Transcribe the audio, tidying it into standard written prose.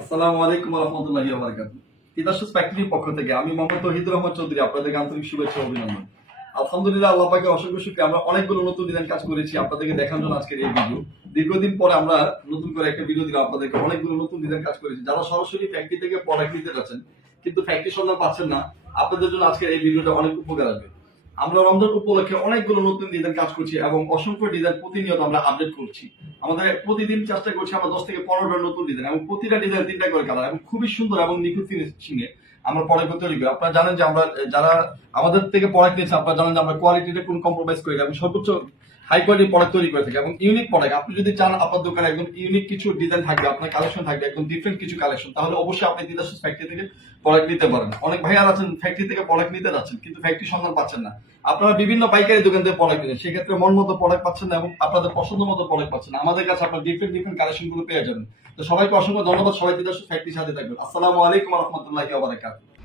আসসালামু আলাইকুম ওয়া রাহমাতুল্লাহি ওয়া বারাকাতুহু। তিতাস ফ্যাক্টরির পক্ষ থেকে আমি মোহাম্মদ তৌহিদুর রহমান চৌধুরী আপনাদেরকে আন্তরিক শুভেচ্ছা ও অভিনন্দন। আলহামদুলিল্লাহ, আল্লাহ পাকের অসংখ্য শুকরিয়া। আমরা অনেকগুলো নতুন ডিজাইন কাজ করেছি আপনাদেরকে দেখানোর জন্য আজকের এই ভিডিও। দীর্ঘদিন পরে আমরা নতুন করে একটা ভিডিও দিলাম আপনাদেরকে। অনেকগুলো নতুন ডিজাইন কাজ করেছি। যারা সরাসরি ফ্যাক্টরি থেকে প্রোডাক্ট নিতে যাচ্ছেন কিন্তু ফ্যাক্টরি সন্ধান পাচ্ছেন না, আপনাদের জন্য আজকের এই ভিডিওটা অনেক উপকার আসবে। আমরা রমজান উপলক্ষে অনেকগুলো নতুন ডিজাইন কাজ করছি এবং অসংখ্য ডিজাইন প্রতিনিয়ত আমরা আপডেট করছি। আমাদের প্রতিদিন চেষ্টা করছি আমরা 10 থেকে 15টা নতুন ডিজাইন এবং প্রতিটা ডিজাইন 3টা করে কালার এবং খুবই সুন্দর এবং নিখুঁত ফিনিশিং এ আমরা প্রোডাক্ট তৈরি করি। আপনারা জানেন যে আমরা যারা আমাদের থেকে প্রোডাক্ট নিয়েছে আপনারা জানেন যে আমরা কোয়ালিটিতে কোনো কম্প্রোমাইজ করি না এবং সর্বোচ্চ হাই কোয়ালিটির প্রোডাক্ট তৈরি করে থাকি এবং ইউনিক প্রোডাক্ট। আপনি যদি চান আপনার দোকানে একদম ইউনিক কিছু ডিজাইন থাকবে, আপনার কালেকশন থাকবে একদম ডিফারেন্ট কিছু কালেকশন, তাহলে অবশ্যই আপনি তিতাস ফ্যাক্টরি থেকে প্রোডাক্ট নিতে পারেন। অনেক ভাইয়ার আছেন ফ্যাক্টরি থেকে প্রোডাক্ট নিতে যাচ্ছেন কিন্তু ফ্যাক্টরি সন্ধান পাচ্ছেন না। আপনারা বিভিন্ন পাইকারি দোকান থেকে প্রোডাক্ট নিচ্ছেন, সেক্ষেত্রে মন মতো প্রোডাক্ট পাচ্ছেন না এবং আপনাদের পছন্দ মতো প্রোডাক্ট পাচ্ছেন না। আমাদের কাছে আপনার ডিফারেন্ট কালেকশন গুলো পেয়ে যাবেন। তো সবাইকে অসংখ্য ধন্যবাদ। সবাই তিতাস ফ্যাক্টরির সাথে থাকবেন। আসসালামু আলাইকুম ওয়া রাহমাতুল্লাহি ওয়া বারাকাতুহু।